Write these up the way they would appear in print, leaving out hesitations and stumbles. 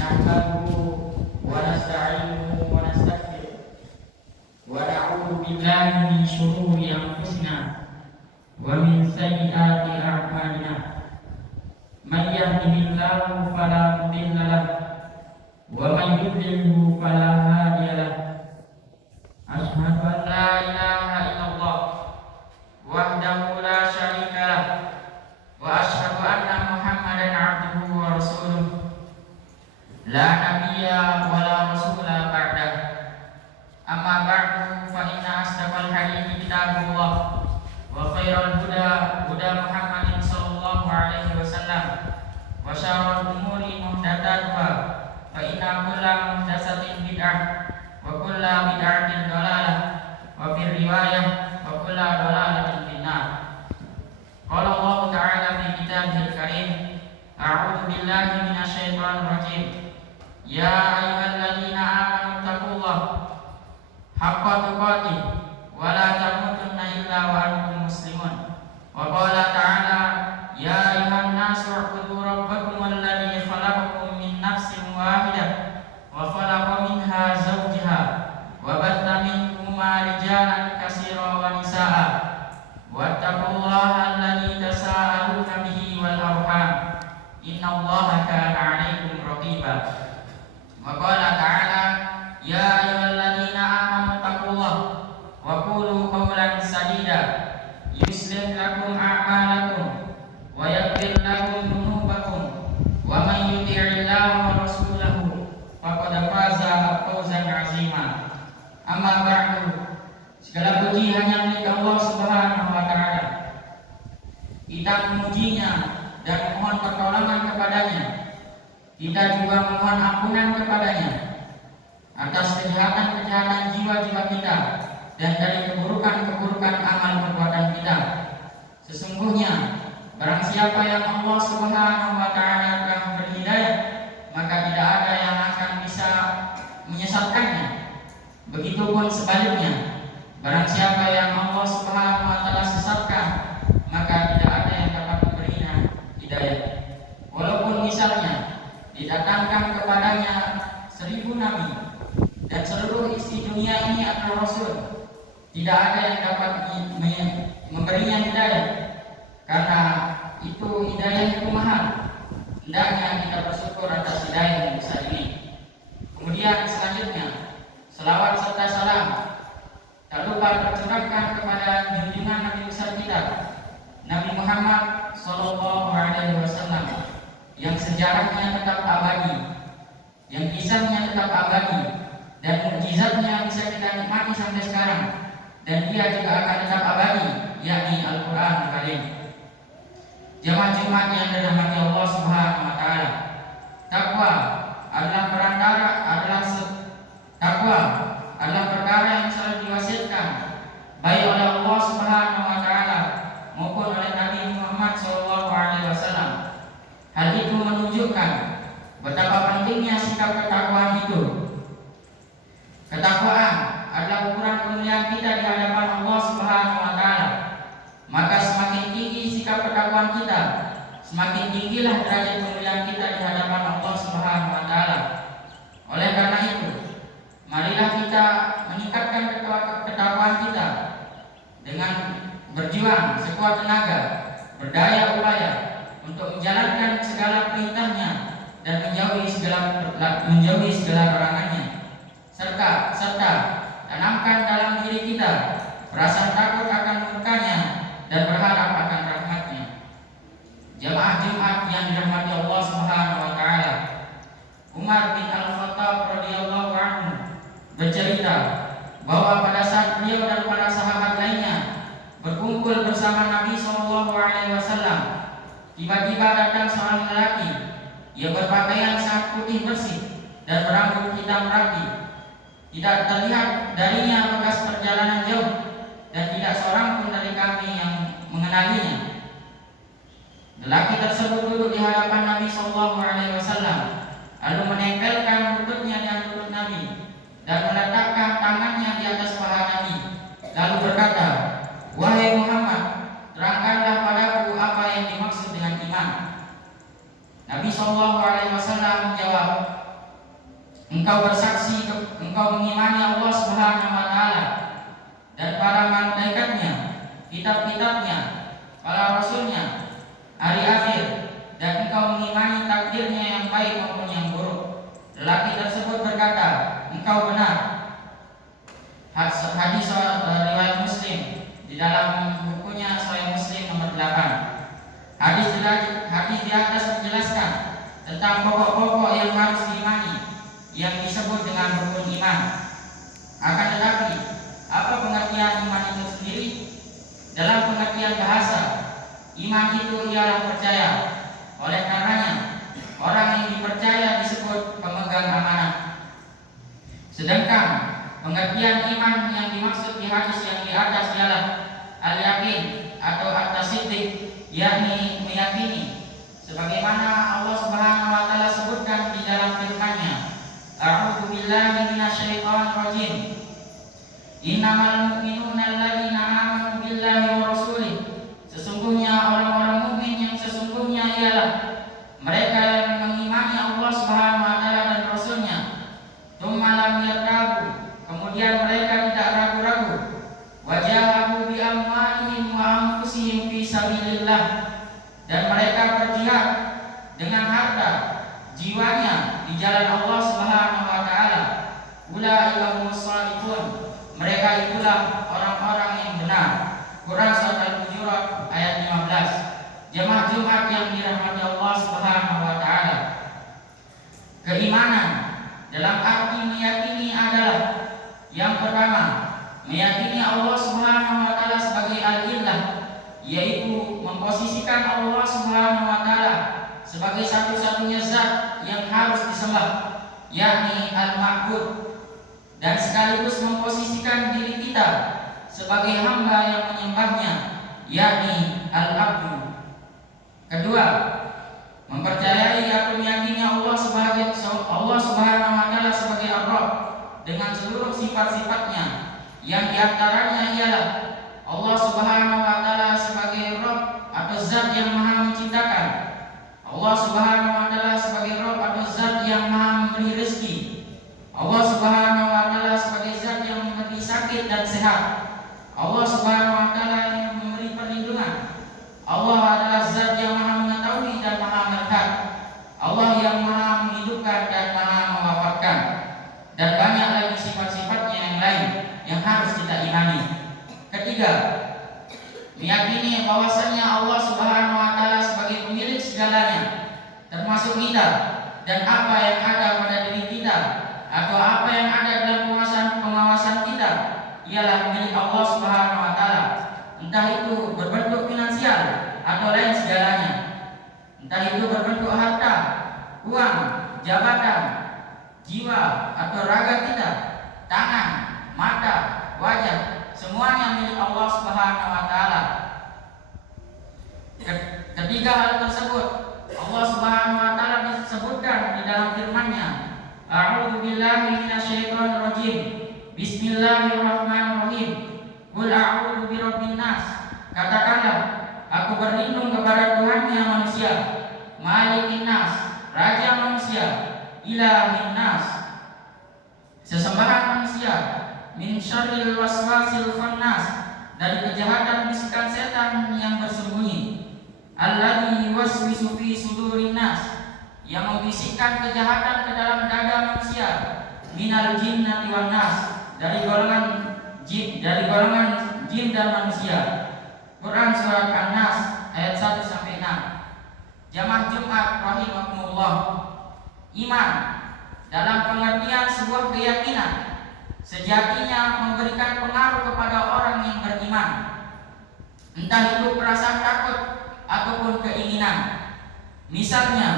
نحمده ونستعينه ونستغفره ونعوذ بالله من شرور أنفسنا ومن سيئات أعمالنا من يهده الله فلا مضل له ومن يضلل فلا هادي له أشهد أن لا إله إلا الله وحده لا شريك له وأشهد أن محمدا عبده ورسوله لا نبي ولا رسول بعده أما بعد فإن أصدق الحديث كتاب الله وخير الهدى هدى محمد صلى الله عليه وسلم وشر الأمور محدثاتها فإن كل محدثة بدعة وكل بدعة ضلالة وفي الرواية وكل ضلالة في النار. قال الله تعالى في كتابه الكريم أعوذ بالله من الشيطان الرجيم يا أيها الذين آمنوا اتقوا الله حق تقاته ولا تموتن إلا وأنتم مسلمون. وقال تعالى يا أيها الناس اعبدوا ربكم الذي خلقكم من نفس واحدة وخلق منها زوجها وبث منهما رجالا كثيرا ونساء واتقوا الله الذي تساءلون به والأرحام إن الله كان عليكم رقيبا. وقال تعالى يا أيها الذين آمنوا اتقوا الله وقولوا قولا سديدا يصلح لكم أعمالكم ويغفر لكم ذنوبكم ومن يطع الله ورسوله faqad faza fawzan 'azima. Amma ba'du, segala puji hanya milik Allah Subhanahu wa taala. Kita memujinya dan memohon pertolongan kepadanya. Kita juga memohon ampunan kepadanya atas kejahatan-kejahatan jiwa-jiwa kita dan dari keburukan-keburukan amal perbuatan kita. Sesungguhnya barang siapa yang Allah Subhanahu wa taala telah berhidayah, maka tidak ada yang akan bisa menyesatkannya. Begitupun sebaliknya, barang siapa yang Allah Subhanahu wa taala sesatkan, maka tidak ada yang dapat memberinya hidayah. Walaupun misalnya didatangkan kepadanya 1000 nabi dan seluruh isi dunia ini adalah rasul, tidak ada yang dapat memberinya hidayah, karena itu hidayah itu mahal. Hendaknya kita bersyukur atas hidayah yang besar ini. Kemudian selanjutnya, selawat serta salam tak lupa tercurahkan kepada junjungan Nabi besar kita, Nabi Muhammad Sallallahu Alaihi Wasallam, yang sejarahnya tetap abadi, yang kisahnya tetap abadi, dan mukjizatnya bisa kita nikmati sampai sekarang, dan dia juga akan tetap abadi, yakni Al-Quran Al-Karim. Jemaah Jumat yang dirahmati Allah Subhanahu wa taala, takwa adalah perkara yang selalu diwasiatkan baik oleh Allah Subhanahu wa taala maupun oleh Nabi Muhammad sallallahu alaihi wasallam. Hal itu menunjukkan betapa pentingnya sikap ketakwaan itu. Ketakwaan adalah ukuran kemuliaan kita di hadapan Allah Subhanahu wa taala. Maka semakin tinggi sikap ketakwaan kita, semakin tinggilah derajat kemuliaan kita di hadapan Allah Subhanahu wa taala. Oleh karena itu, marilah kita meningkatkan ketakwaan kita dengan berjuang sekuat tenaga, berdaya upaya untuk menjalankan segala perintahnya dan menjauhi segala larangannya. Serta tanamkan dalam diri kita perasaan takut akan murkanya dan berharap akan rahmatnya. Jemaah Jumat yang dirahmati Allah Subhanahu wa taala, Umar bin Al-Khattab radhiyallahu anhu bercerita bahwa pada saat beliau dan para sahabat lainnya berkumpul bersama Nabi sallallahu alaihi wasallam, tiba-tiba datang seorang lelaki yang berpakaian sangat putih bersih dan berambut hitam rapi. Tidak terlihat darinya bekas perjalanan jauh dan tidak seorang pun dari kami yang mengenalinya. Lelaki tersebut duduk di hadapan Nabi sallallahu alaihi wasallam, lalu menempelkan lututnya di atas lutut Nabi dan meletakkan tangannya di atas paha Nabi, lalu berkata, "Wahai Muhammad, terangkanlah padaku apa yang dimaksud dengan iman." Nabi sallallahu alaihi wasallam menjawab, engkau bersaksi, engkau mengimani Allah Subhanahu wa taala dan para malaikatnya, kitab-kitabnya, para rasulnya, hari akhir, dan engkau mengimani takdirnya yang baik maupun yang buruk. Lelaki tersebut berkata, engkau benar. Hadis riwayat Muslim di dalam bukunya Sahih Muslim nomor 8. Hadis di atas menjelaskan tentang pokok-pokok yang harus diimani yang disebut dengan rukun iman. Akan tetapi, apa pengertian iman itu sendiri? Dalam pengertian bahasa, iman itu ialah percaya. Oleh karenanya, orang yang dipercaya disebut pemegang amanah. Sedangkan pengertian iman yang dimaksud di hadis yang di atas ialah al-yakin atau at-tasdiq, yakni meyakini, sebagaimana Allah Subhanahu wa taala sebutkan di dalam firman-Nya, A'udzu billahi minasyaitonir rajim. Innamal mu'minuna alladzina amanu billahi wa rasulih. Sesungguhnya orang-orang mukmin yang sesungguhnya ialah mereka yang mengimani Allah Subhanahu wa taala dan Rasul-Nya. Tsumma lam yartabu, kemudian mereka tidak ragu-ragu. Wajahadu bi amwalihim wa anfusihim fi sabilillah, dan mereka berjihad dengan harta jiwanya di jalan Allah Subhanahu wa taala. Ulaika humus shadiqun, mereka itulah orang-orang yang benar. Quran surat Al-Hujurat ayat 15. Jemaah Jumat yang dirahmati Allah Subhanahu wa taala. Keimanan dalam arti meyakini adalah yang pertama, meyakini Allah Subhanahu wa taala sebagai al-ilah, yaitu memposisikan Allah Subhanahu wa taala sebagai satu-satunya zat yang harus disembah, yakni al-ma'bud, dan sekaligus memposisikan diri kita sebagai hamba yang menyembahnya, yakni al-abdu. Kedua, mempercayai atau meyakini Allah Subhanahu wa taala sebagai Ar-Rabb dengan seluruh sifat-sifatnya, yang diantaranya ialah Allah Subhanahu wa taala sebagai Rabb atau zat yang maha menciptakan, Allah Subhanahu wa taala sebagai Rabb atau zat yang maha memberi rezeki, Allah Subhanahu wa taala sebagai zat yang memberi sakit dan sehat, Allah Subhanahu wa taala yang memberi perlindungan, Allah adalah zat yang maha mengetahui dan maha melihat, Allah yang maha menghidupkan dan maha mewafatkan, dan banyak lagi sifat-sifatnya yang lain yang harus kita imani. Ketiga, meyakini bahwasannya Allah Subhanahu wa taala sebagai pemilik segalanya, termasuk kita dan apa yang ada pada diri kita atau apa yang ada dalam pengawasan kita ialah milik Allah Subhanahu wa taala, entah itu berbentuk finansial atau lain segalanya, entah itu berbentuk harta, uang, jabatan, jiwa atau raga kita, tangan, mata, wajah, semuanya milik Allah Subhanahu wa taala. Ketiga hal tersebut Allah Subhanahu wa taala disebutkan di dalam firman-Nya, A'udzu billahi minasyaitonir rajim. Bismillahirrahmanirrahim. Qul a'udzu birabbin nas. Katakanlah, aku berlindung kepada Tuhannya manusia, Malikin nas, raja manusia, Ilahin nas, sesembahan manusia, min syarril waswasil khannas, dari kejahatan bisikan setan yang bersembunyi, alladzi yuwaswisu fi sudurin nas, yang membisikkan kejahatan ke dalam dada manusia, minal jinnati wan nas, dari golongan jin dan manusia. Quran surat An-Nas ayat 1 sampai 6. Jamaah Jumat rahimakumullah. Iman dalam pengertian sebuah keyakinan sejatinya memberikan pengaruh kepada orang yang beriman, entah itu perasaan takut ataupun keinginan. Misalnya,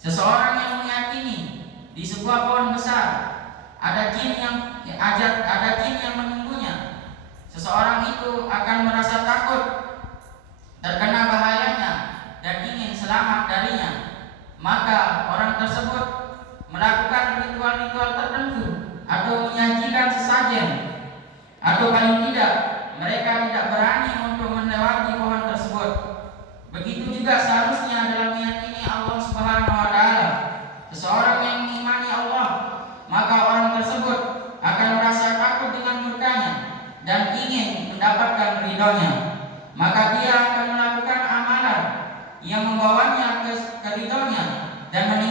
seseorang yang meyakini di sebuah pohon besar ada jin yang menunggunya, seseorang itu akan merasa takut terkena bahayanya dan ingin selamat darinya. Maka orang tersebut melakukan ritual-ritual tertentu atau menyajikan sesajen, atau paling tidak mereka tidak berani untuk melewati pohon tersebut. Begitu juga seharusnya dalam meyakini Allah Subhanahu wa taala. Seseorang yang mengimani Allah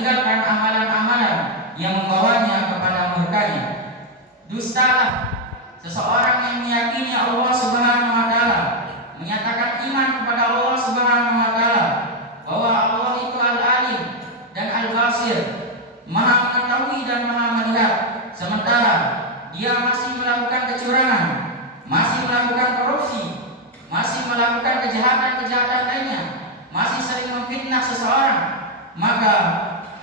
meninggalkan amalan-amalan yang membawanya kepada murkanya. Dustalah seseorang yang meyakini Allah Subhanahu wa taala, menyatakan iman kepada Allah Subhanahu wa taala bahwa Allah itu Al-Alim dan Al-Basir, Maha mengetahui dan Maha melihat, sementara dia masih melakukan kecurangan, masih melakukan korupsi, masih melakukan kejahatan-kejahatan lainnya, masih sering memfitnah seseorang, maka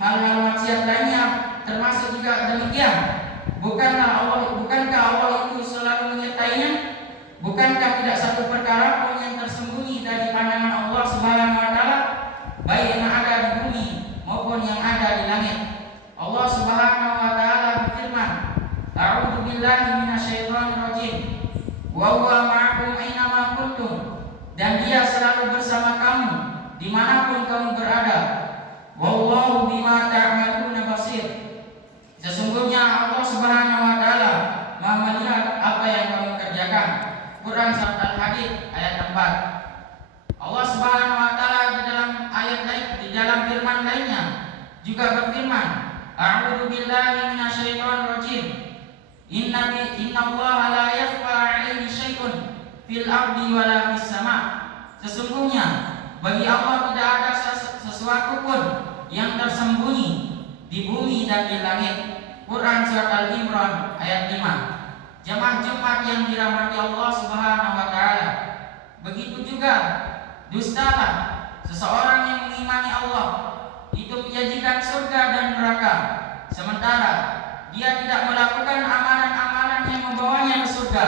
hal-hal maksiat lainnya termasuk juga demikian. Bukankah Allah itu selalu menyertainya? Bukankah tidak satu perkara pun yang tersembunyi dari pandangan Allah Subhanahu wa taala, baik yang ada di bumi maupun yang ada di langit? Allah Subhanahu wa taala berfirman, "A'udzu billahi minasyaitonir rajim. Wa huwa ma'akum aina ma kuntum." Dan Dia selalu bersama kamu dimanapun kamu berada. Wallahu bima ta'maluna basir. Sesungguhnya Allah Subhanahu wa taala Maha melihat apa yang kamu kerjakan. Quran surat Al-Hadid ayat 4. Allah Subhanahu wa taala di dalam ayat lain, di dalam firman lainnya juga berfirman, "A'udzu billahi minasyaitonir rajim. Innallaha la yakhfa 'alaihi syai'un fil ardi wala fis sama'." Sesungguhnya bagi Allah tidak ada sesuatu pun yang tersembunyi di bumi dan di langit. Quran surat Al-Imran ayat 5. Jamaah Jumat yang dirahmati Allah Subhanahu wa taala, begitu juga dustalah seseorang yang mengimani Allah itu menjanjikan surga dan neraka, sementara dia tidak melakukan amalan-amalan yang membawanya ke surga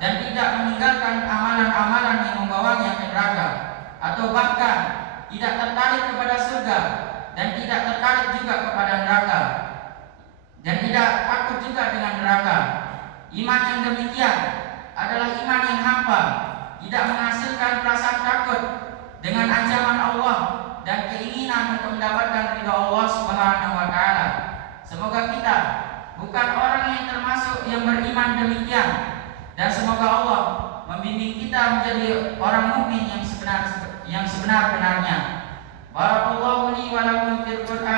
dan tidak meninggalkan amalan-amalan yang membawanya ke neraka, atau bahkan tidak tertarik kepada surga dan tidak tertarik juga kepada neraka, dan tidak takut juga dengan neraka. Iman yang demikian adalah iman yang hampa, tidak menghasilkan perasaan takut dengan ancaman Allah dan keinginan untuk mendapatkan ridha Allah Subhanahu wa taala. Semoga kita bukan orang yang termasuk yang beriman demikian, dan semoga Allah membimbing kita menjadi orang mukmin yang sebenar-benarnya. Barakallahu li wa lakum fil Qur'an